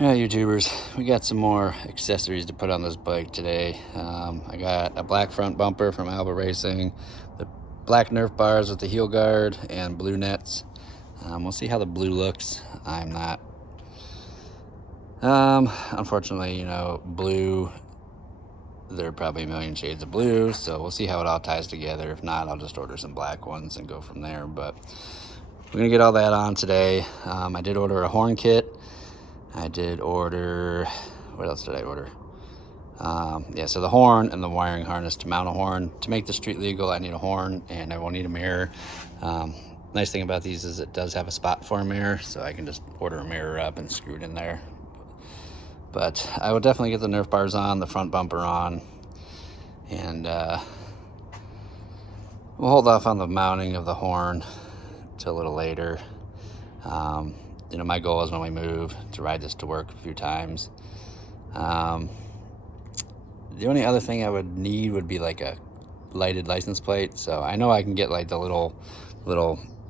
Alright, YouTubers, we got some more accessories to put on this bike today. I got a black front bumper from Alba Racing, the black Nerf bars with the heel guard, and blue nets. We'll see how the blue looks. I'm not. Unfortunately, blue, there are probably a million shades of blue, so we'll see how it all ties together. If not, I'll just order some black ones and go from there. But we're going to get all that on today. I did order a horn kit. I did order, what else did I order? So the horn and the wiring harness to mount a horn. To make the street legal, I need a horn and I will need a mirror. Nice thing about these is it does have a spot for a mirror, so I can just order a mirror up and screw it in there. But I will definitely get the Nerf bars on, the front bumper on, and we'll hold off on the mounting of the horn till a little later. My goal is when we move to ride this to work a few times. The only other thing I would need would be like a lighted license plate. So I know I can get like the little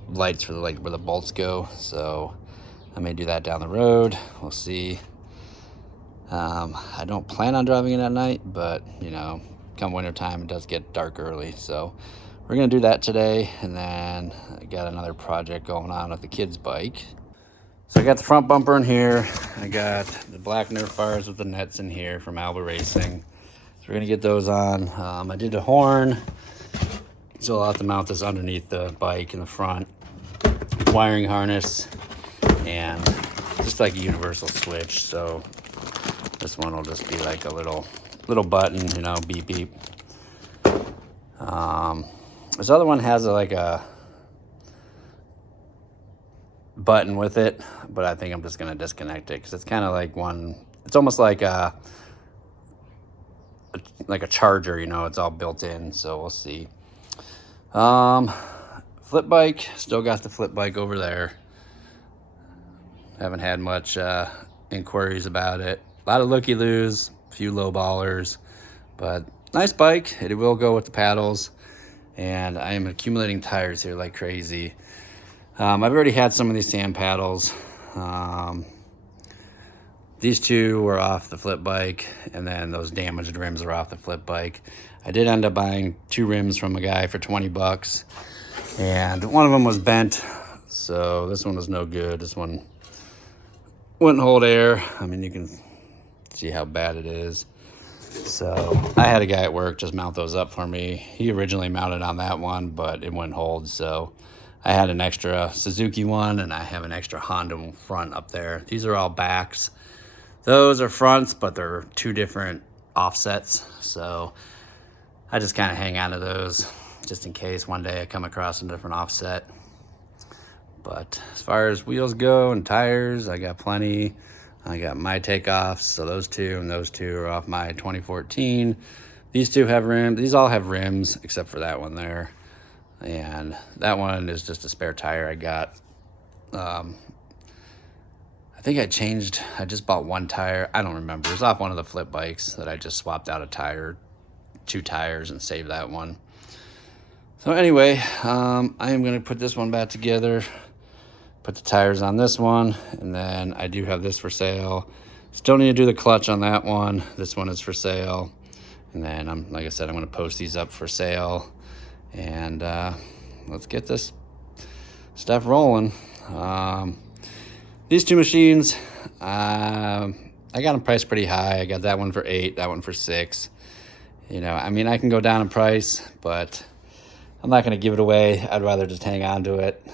lights for where the bolts go. So I may do that down the road. We'll see. I don't plan on driving it at night, but come winter time, it does get dark early. So we're gonna do that today. And then I got another project going on with the kids' bike. So I got the front bumper in here. I got the black Nerf bars with the nets in here from Alba Racing. So we're gonna get those on. I did a horn. So I'll have to mount this underneath the bike in the front. Wiring harness and just like a universal switch. So this one will just be like a little button, beep beep. This other one has like a button with it, but I think I'm just gonna disconnect it because it's kind of like it's almost like a charger, it's all built in. So we'll see. Flip bike, still got the flip bike over there. Haven't had much inquiries about it. A lot of looky-loos, a few low ballers, but nice bike. It will go with the paddles, and I am accumulating tires here like crazy. I've already had some of these sand paddles. These two were off the flip bike, and then those damaged rims are off the flip bike. I did end up buying 2 rims from a guy for 20 bucks, and one of them was bent, so this one was no good. This one wouldn't hold air. I mean, you can see how bad it is. So I had a guy at work just mount those up for me. He originally mounted on that one, but it wouldn't hold, so I had an extra Suzuki one, and I have an extra Honda front up there. These are all backs. Those are fronts, but they're 2 different offsets. So I just kind of hang on to those just in case one day I come across a different offset. But as far as wheels go and tires, I got plenty. I got my takeoffs, so those 2 and those 2 are off my 2014. These 2 have rims. These all have rims except for that one there. And that one is just a spare tire I got. I think I just bought 1 tire. I don't remember. It was off one of the flip bikes that I just swapped out a tire, 2 tires, and saved that one. So anyway, I am going to put this one back together, put the tires on this one, and then I do have this for sale. Still need to do the clutch on that one. This one is for sale. And then, like I said, I'm going to post these up for sale. And let's get this stuff rolling. These 2 machines, I got them priced pretty high. I got that one for 8, that one for 6. I mean, I can go down in price, but I'm not going to give it away. I'd rather just hang on to it.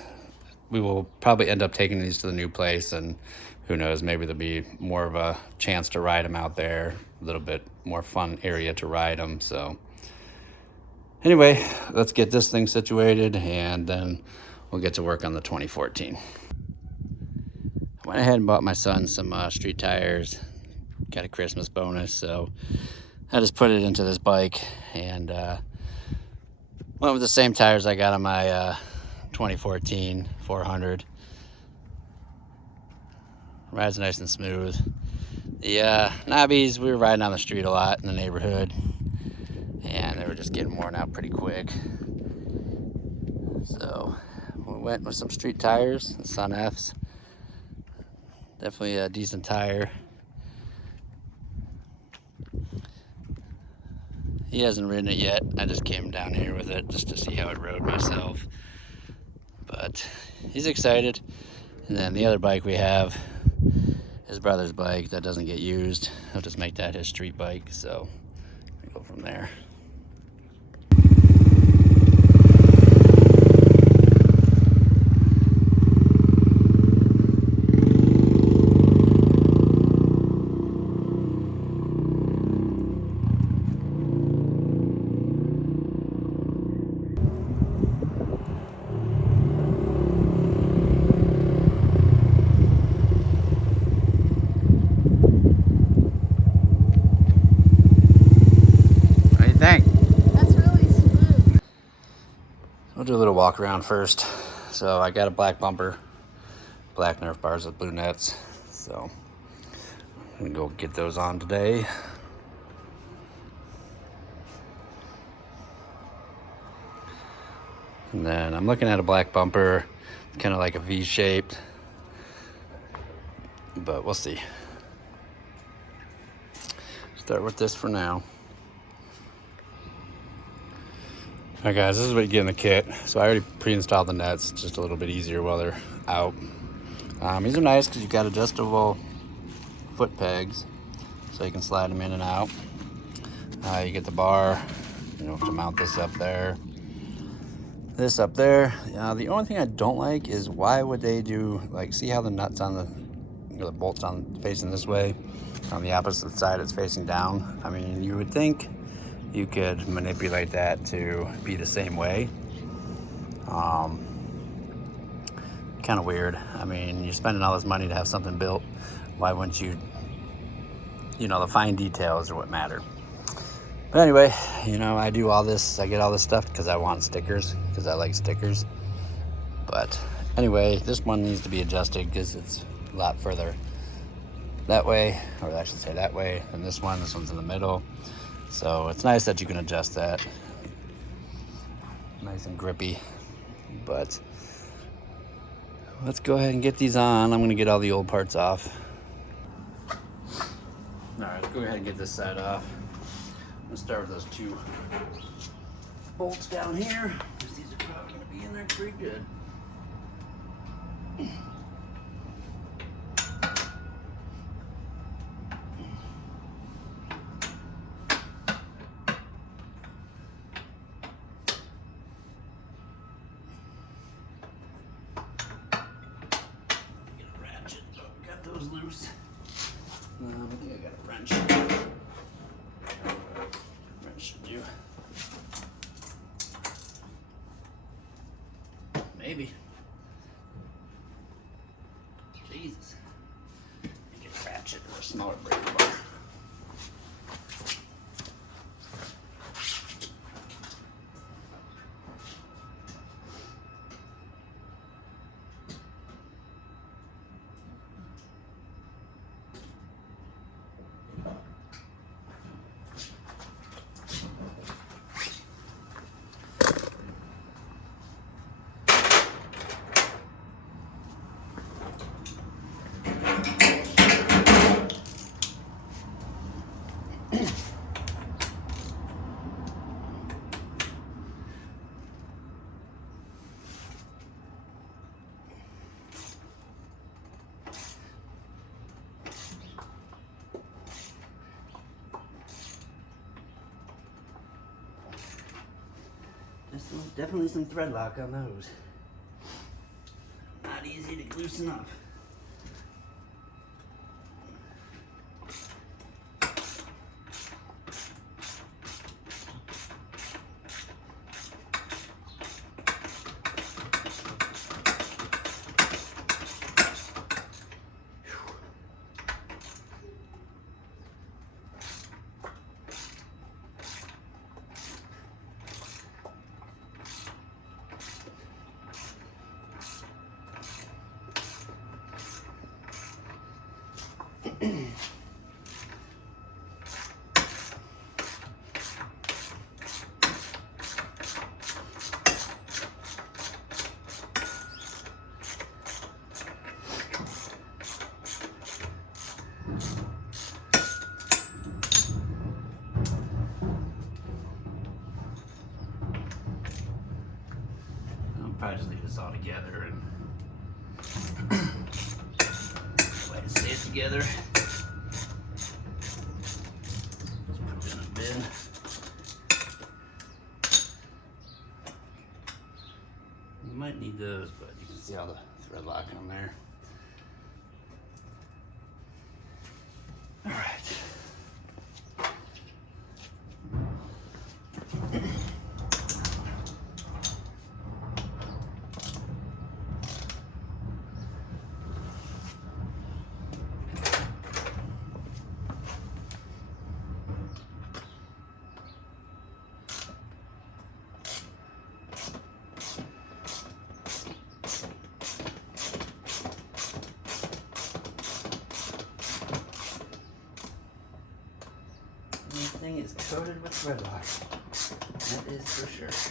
We will probably end up taking these to the new place, and who knows, maybe there'll be more of a chance to ride them out there, a little bit more fun area to ride them. So anyway, let's get this thing situated, and then we'll get to work on the 2014. I went ahead and bought my son some street tires. Got a Christmas bonus, so I just put it into this bike and went with the same tires I got on my 2014 400. Rides nice and smooth. The knobbies, we were riding on the street a lot in the neighborhood, and they were just getting worn out pretty quick. So we went with some street tires, the Sun Fs. Definitely a decent tire. He hasn't ridden it yet. I just came down here with it just to see how it rode myself. But he's excited. And then the other bike we have, his brother's bike that doesn't get used. He'll just make that his street bike. So we go from there. What do you think? That's really smooth. We'll do a little walk around first. So I got a black bumper, black Nerf bars with blue nets. So I'm gonna go get those on today. And then I'm looking at a black bumper, kind of like a V-shaped, but we'll see. Start with this for now. All right, guys, this is what you get in the kit. So I already pre-installed the nets, just a little bit easier while they're out. These are nice because you've got adjustable foot pegs, so you can slide them in and out. You get the bar, to mount this up there. This up there. The only thing I don't like is why would they do, like, see how the nuts on the bolts on facing this way, on the opposite side it's facing down. I mean, you would think you could manipulate that to be the same way. Kind of weird. I mean, you're spending all this money to have something built. Why wouldn't you, the fine details are what matter. But anyway, I do all this, I get all this stuff because I want stickers, because I like stickers. But anyway, this one needs to be adjusted because it's a lot further that way, or I should say that way, than this one. This one's in the middle. So it's nice that you can adjust that. Nice and grippy. But let's go ahead and get these on. I'm gonna get all the old parts off. All right, let's go ahead and get this side off. I'm gonna start with those two bolts down here, because these are probably gonna be in there pretty good. Get a ratchet, but we got those loose. I think I got a wrench. Should do. Maybe. Jesus. Get a ratchet or a smaller breaker bar. Definitely some thread lock on those. Not easy to loosen up. together. Let's put it in a bin. You might need those, but you can see all the thread lock on there. All right. Everything is coated with thread lock. That is for sure. So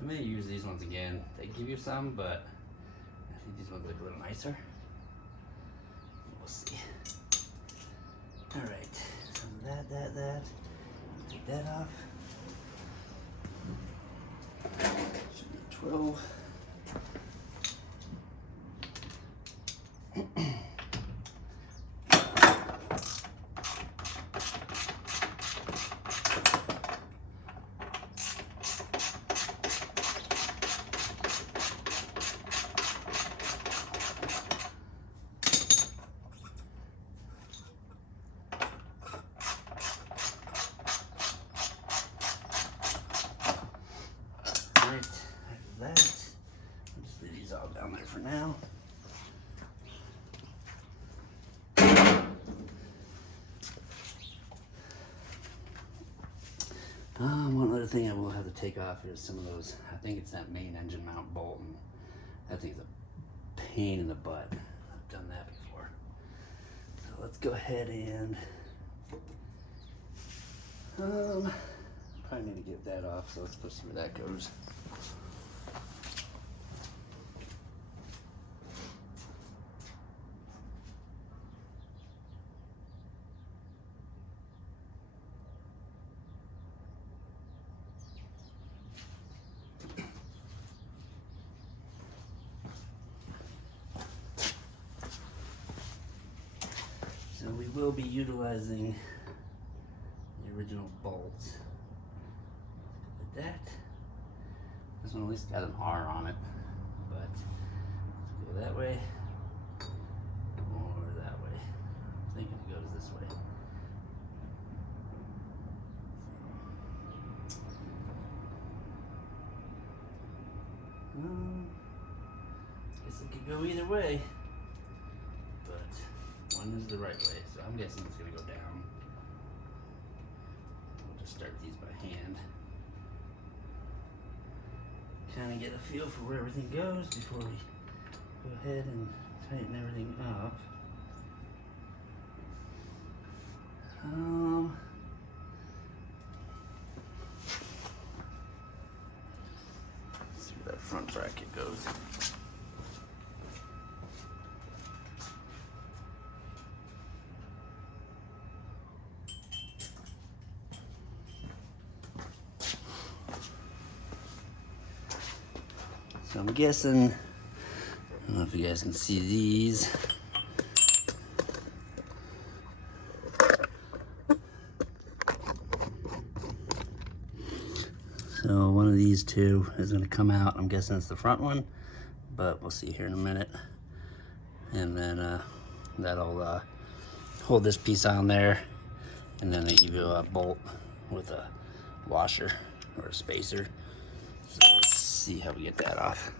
I'm going to use these ones again. They give you some, but I think these ones look a little nicer. We'll see. All right, so that. Take that off. Should be 12. That. I'll just leave these all down there for now. One other thing I will have to take off is some of those, I think it's that main engine mount bolt, and that thing's a pain in the butt. I've done that before. So let's go ahead and probably need to get that off, so let's go see where that goes. So we will be utilizing the original bolts. Like that. This one at least got an R on it, but go that way or that way. I'm thinking it goes this way. Guess it could go either way, but one is the right way, so I'm guessing it's gonna go down. We'll just start these by hand. Kind of get a feel for where everything goes before we go ahead and tighten everything up. Let's see where that front bracket goes. So I'm guessing, I don't know if you guys can see these. So one of these two is going to come out. I'm guessing it's the front one, but we'll see here in a minute. And then that'll hold this piece on there, and then you go a bolt with a washer or a spacer. So let's see how we get that off.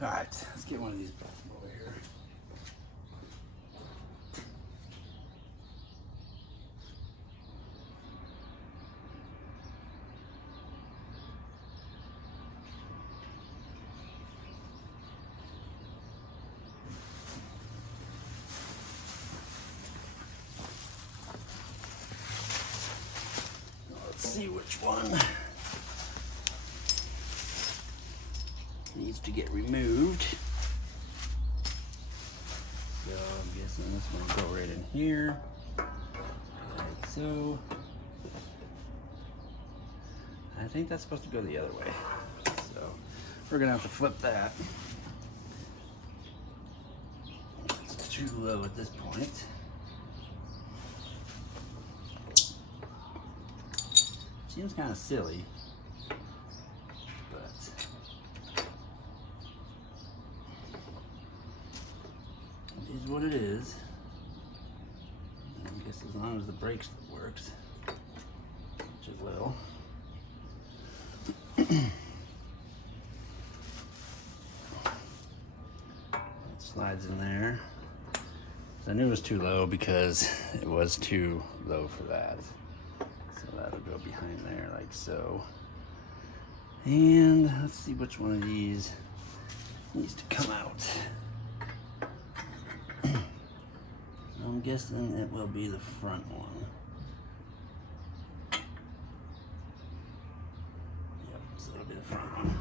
All right, let's get one of these over here. see which one needs to get removed. So I'm guessing this one will go right in here, like so. I think that's supposed to go the other way. So we're gonna have to flip that. It's too low at this point. Seems kind of silly, but it is what it is. I guess as long as the brakes works, which it will. It slides in there. So I knew it was too low because it was too low for that. So that'll go behind there like so. And let's see which one of these needs to come out. I'm guessing it will be the front one. Yep, so it'll be the front one.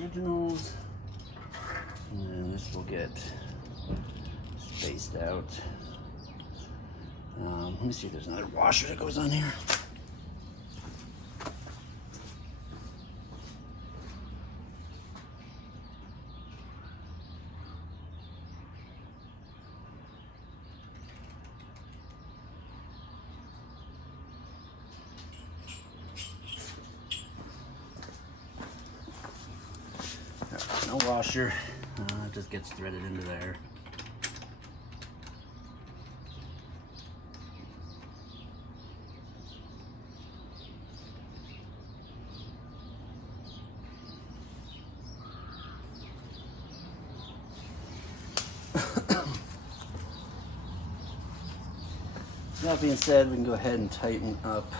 Originals, and then this will get spaced out. Let me see if there's another washer that goes on here. No washer, it just gets threaded into there. That being said, we can go ahead and tighten up.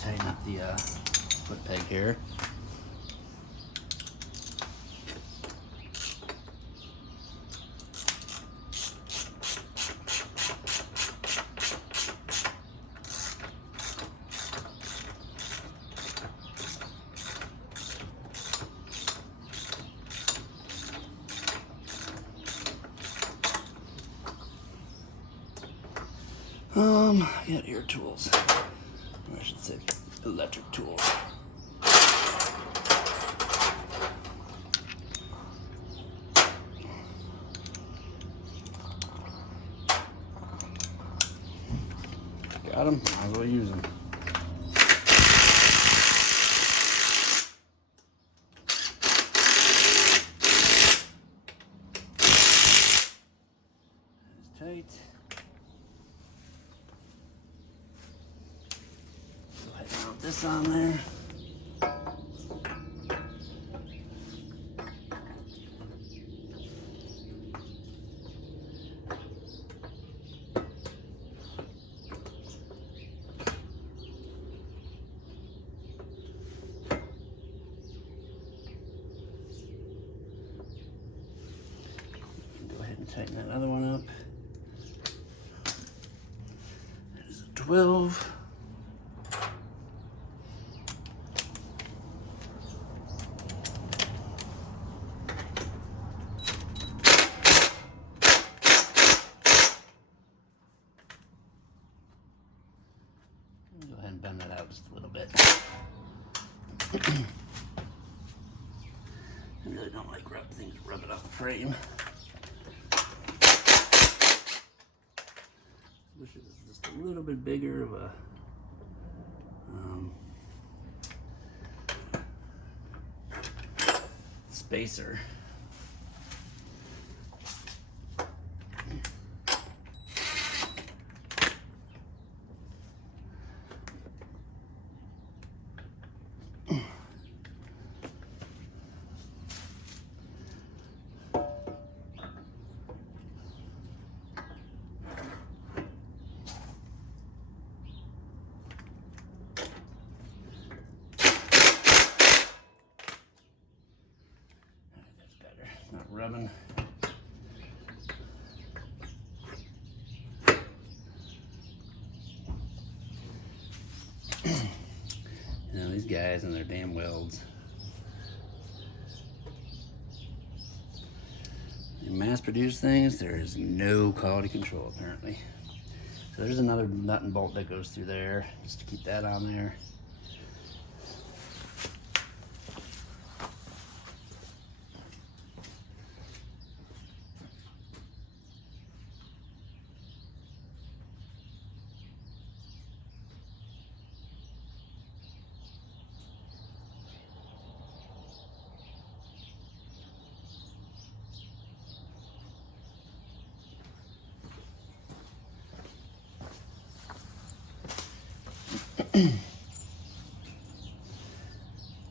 Tighten up the foot peg here. I got ear tools, or I should say electric tools. Got them, might as well use them. That is tight. This on there. Go ahead and tighten that other one up. That is a 12. Go ahead and bend that out just a little bit. I really don't like rub it off the frame. Wish it was just a little bit bigger of a spacer. You know, these guys and their damn welds. They mass-produce things. There is no quality control apparently. So there's another nut and bolt that goes through there, just to keep that on there.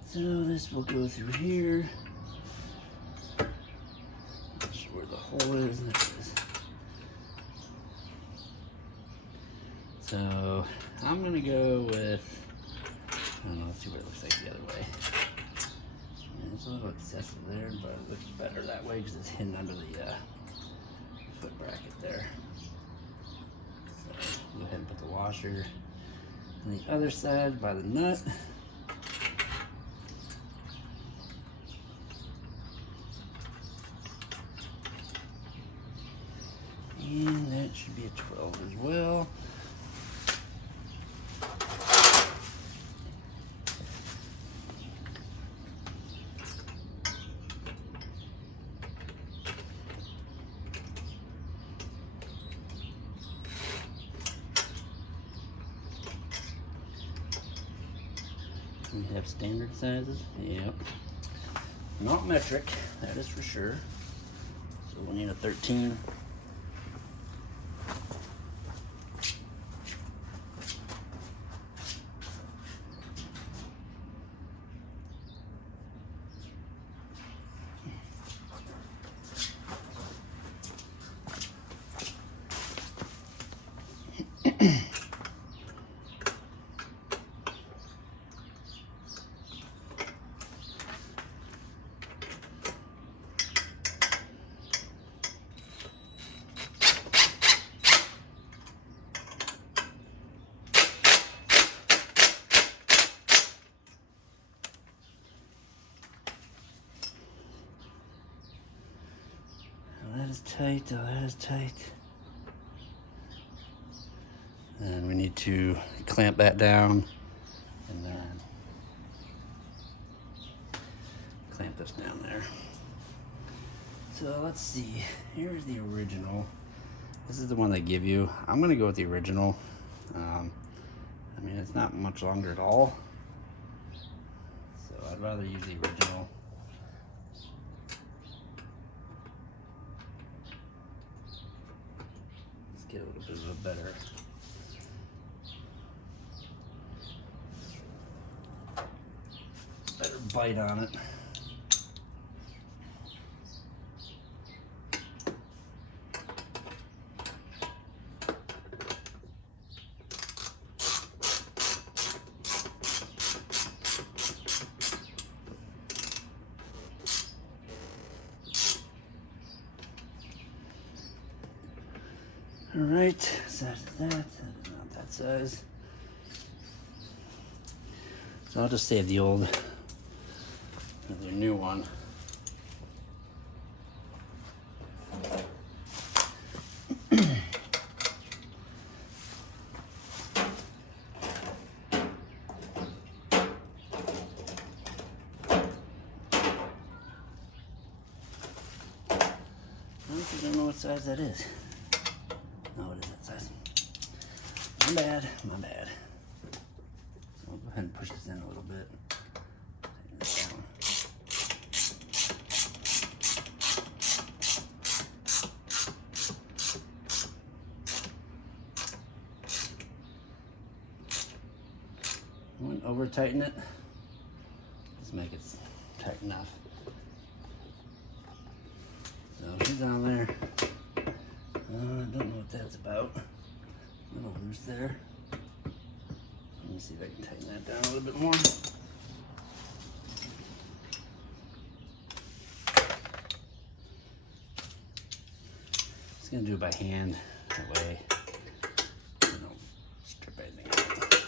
So this will go through here. Not sure where the hole is. There it is. So I'm gonna go with, I don't know, let's see what it looks like the other way. It's a little excessive there, but it looks better that way because it's hidden under the foot bracket there. So go ahead and put the washer on the other side by the nut. And that should be a 12 as well. We have standard sizes. Yep. Not metric, that is for sure. So we'll need a 13. That is tight, oh, that is tight. And we need to clamp that down and then clamp this down there. So let's see, here's the original. This is the one they give you. I'm gonna go with the original. I mean, it's not much longer at all. So I'd rather use the original. Get a little bit of a better bite on it. All right, size of that is not that size. So I'll just save the old, the new one. I don't know what size that is. Oh, it is that size. My bad, my bad. So I'll go ahead and push this in a little bit. Tighten this down. I wouldn't over tighten it. Just make it tight enough. So she's on there. I don't know what that's about. A little loose there. Let me see if I can tighten that down a little bit more. Just gonna do it by hand. That way I don't strip anything out.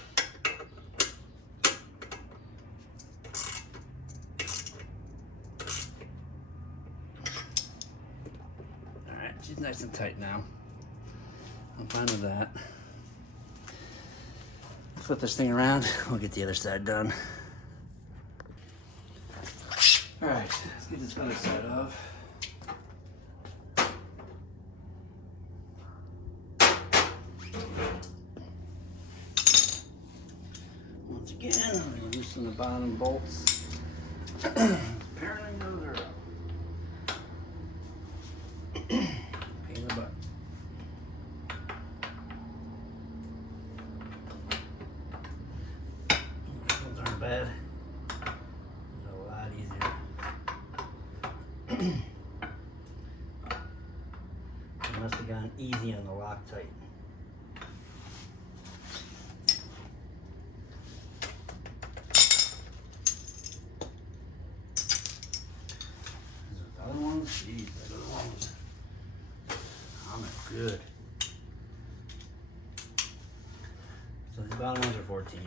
He's nice and tight now. I'm fine with that. Flip this thing around, we'll get the other side done. All right, let's get this other side off. Once again, I'm going to loosen the bottom bolts. Apparently those are up. Pain in the butt. Those aren't bad. They're a lot easier. I must have gone easy on the Loctite. Other ones, geez, the other ones. I'm good. So these bottom ones are 14.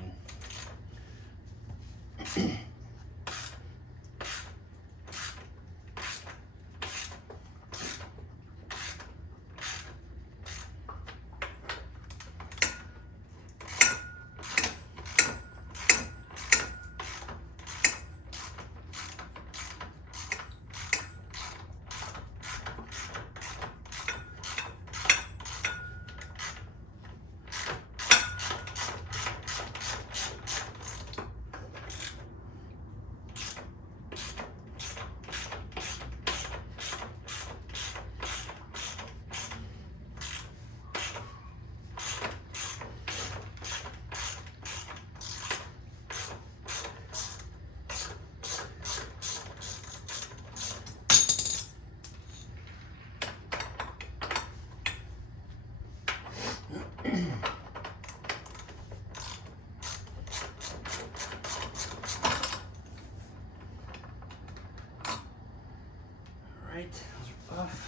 Alright, those are off.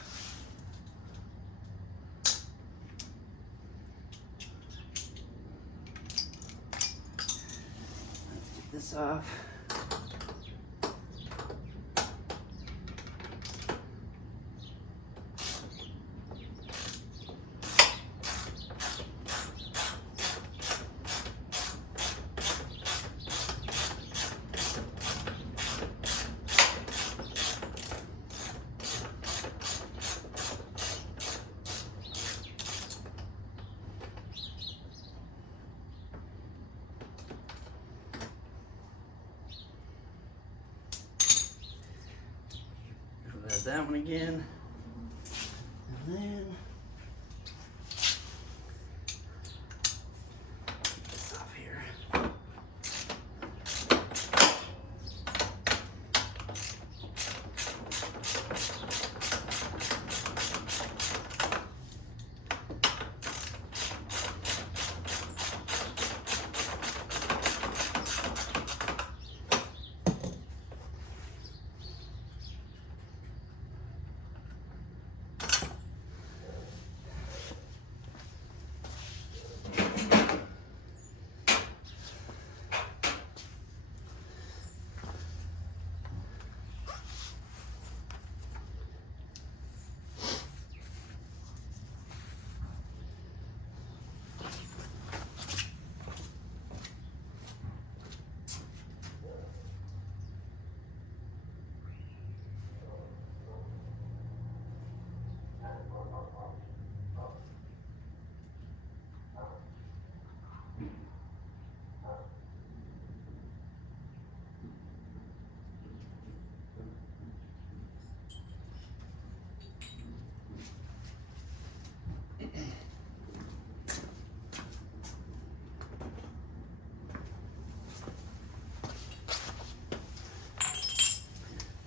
Let's get this off. That one again, and then get this off here.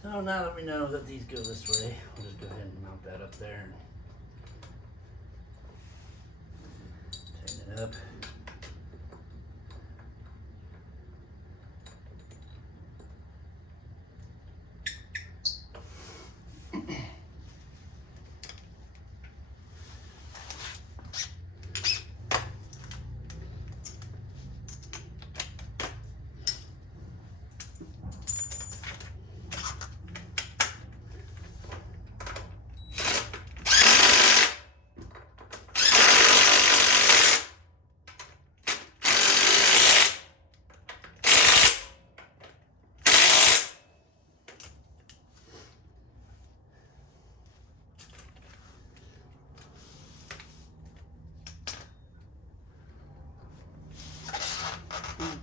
So now that we know that these go this way, we'll just go ahead and mount that up there and tighten it up.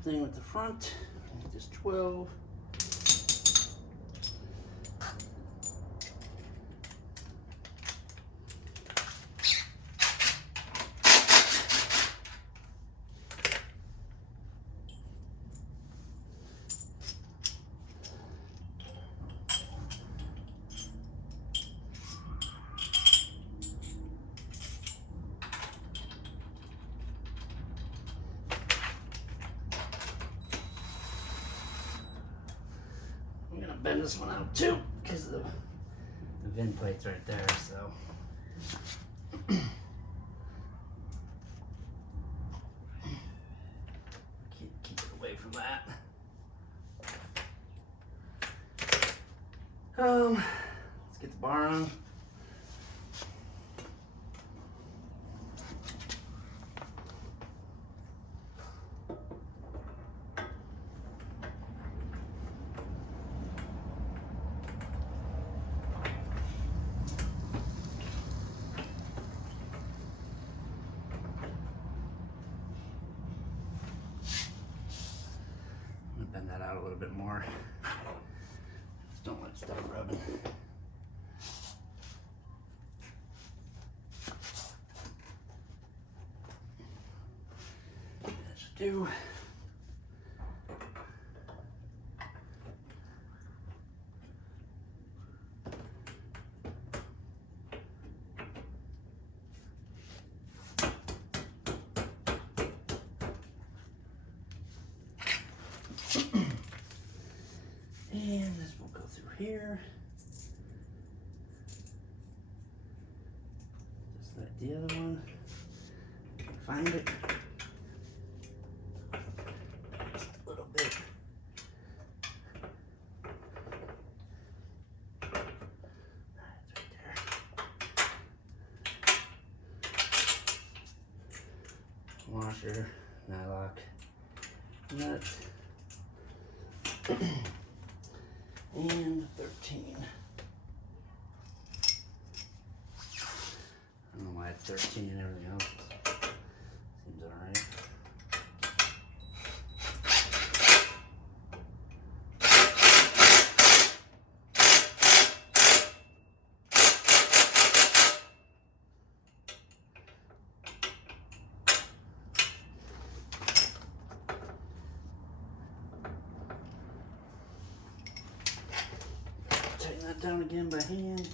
thing with the front. Make this 12. I'm gonna bend this one out too because the VIN plate's right there, so. Keep it away from that. Let's get the bar on. Bend that out a little bit more. Just don't let it start rubbing. That should do. And this will go through here. Just like the other one. Find it. Just a little bit. That's right there. Washer, nylock, nut. And 13. I don't know why it's 13 and everything else seems alright. Tighten that down again by hand.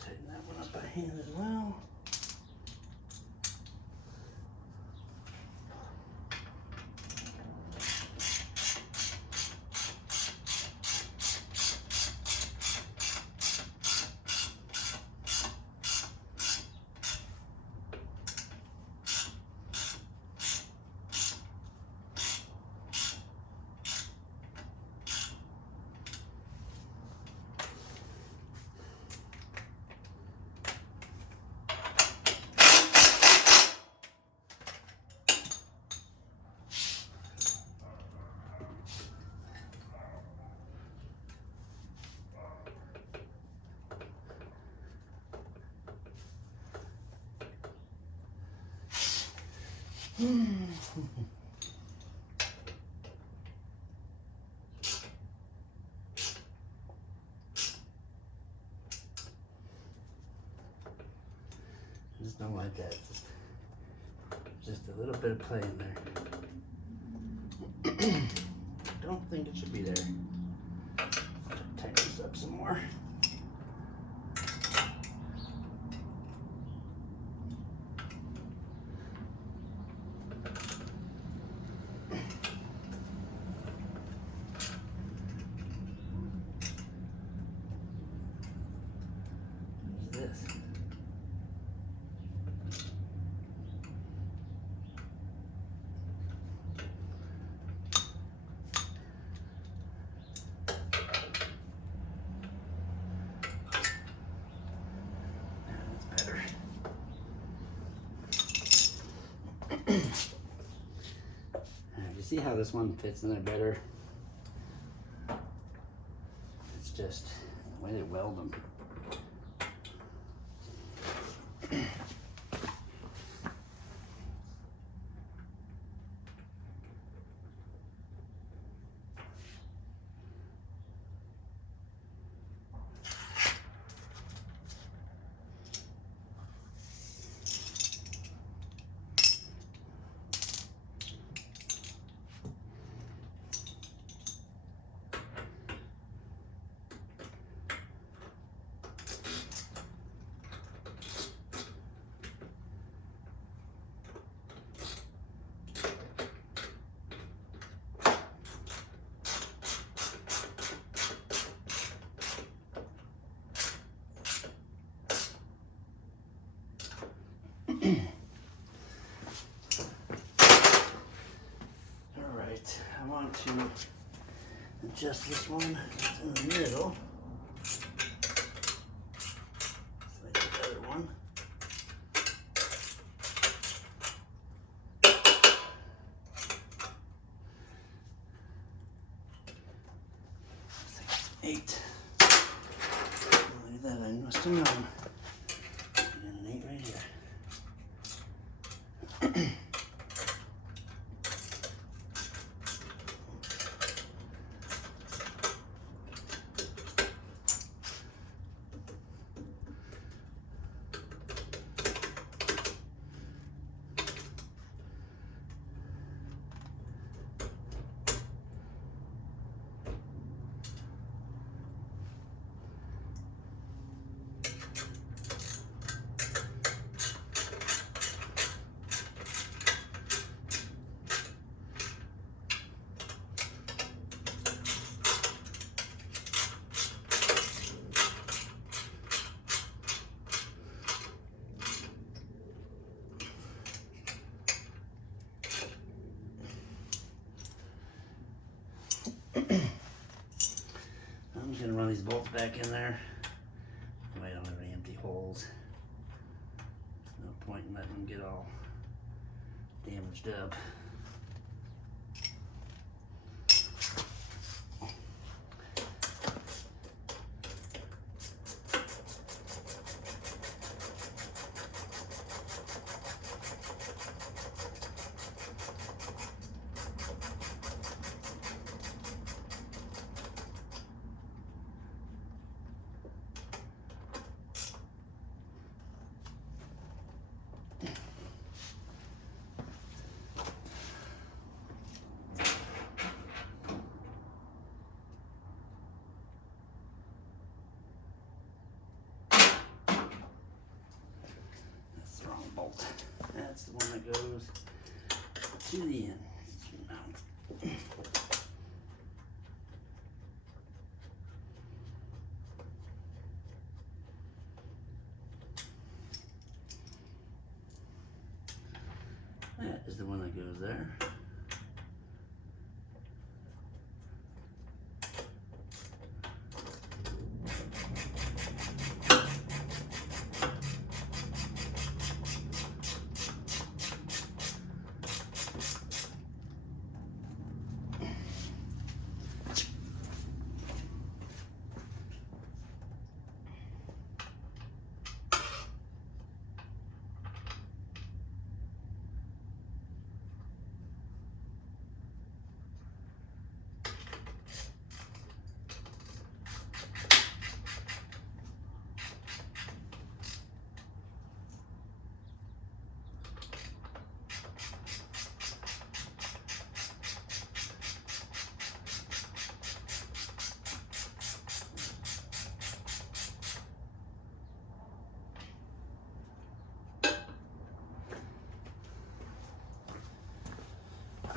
Tighten that one up by hand as well. I just don't like that. Just a little bit of play in there. Don't think it should be there. Tighten this up some more. see how this one fits in there better? It's just the way they weld them. Alright, I want to adjust this one in the middle. It's like the other one. It's 8. Look at that, I must have known. I got an 8 right here. I'm just gonna run these bolts back in there. I don't have any empty holes. There's no point in letting them get all damaged up. Bolt. That's the one that goes to the end. Mount. That is the one that goes there.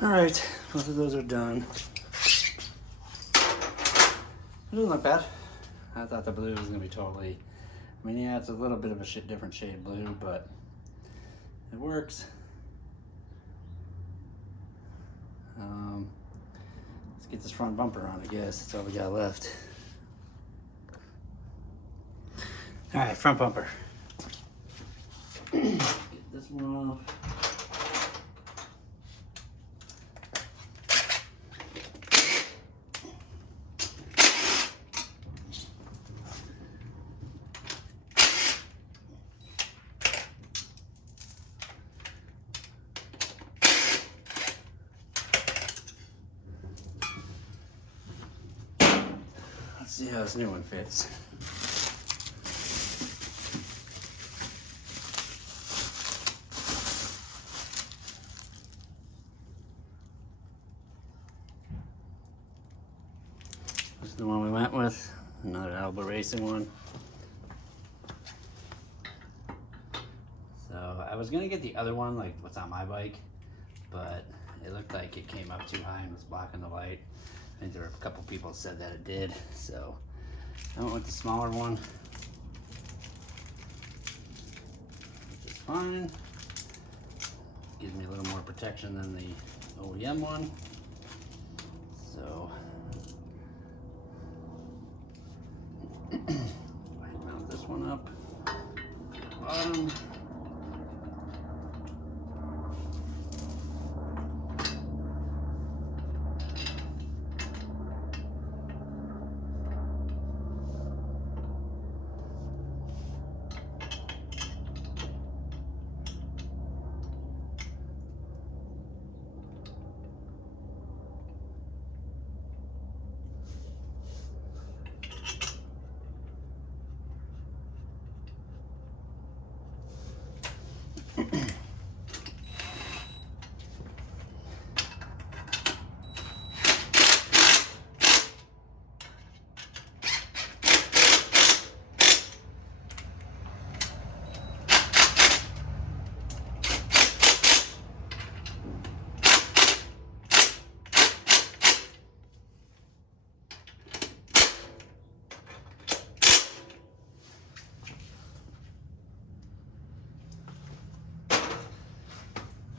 All right, both of those are done. It doesn't look bad. I thought the blue was gonna be totally, I mean, yeah, it's a little bit of a different shade blue, but it works. Let's get this front bumper on, I guess. That's all we got left. All right, front bumper. Get this one off. see how this new one fits. This is the one we went with, another Alba Racing one. So I was gonna get the other one, like what's on my bike, but it looked like it came up too high and was blocking the light. I think there were a couple people said that it did, so I went with the smaller one, which is fine. Gives me a little more protection than the OEM one. So I mount this one up at the bottom.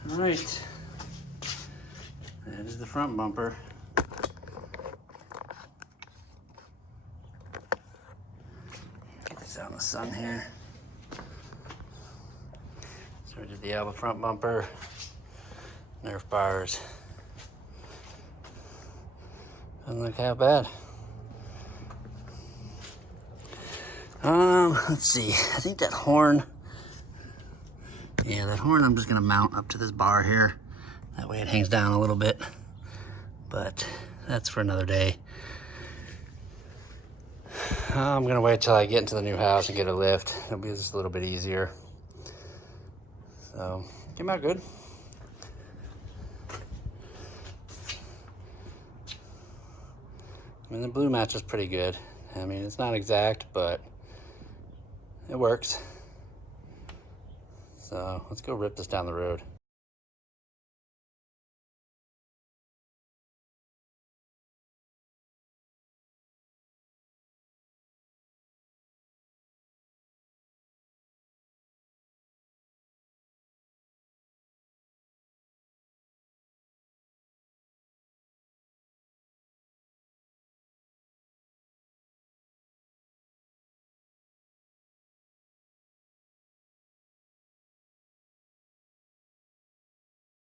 All right, that is the front bumper. Get this out in the sun here. So we did the Alba front bumper, Nerf bars. Doesn't look half bad. Let's see, I think that horn, yeah, that horn I'm just gonna mount up to this bar here. That way it hangs down a little bit, but that's for another day. I'm gonna wait till I get into the new house and get a lift. It'll be just a little bit easier. So, came out good. I mean, the blue match is pretty good. I mean, it's not exact, but it works. So let's go rip this down the road.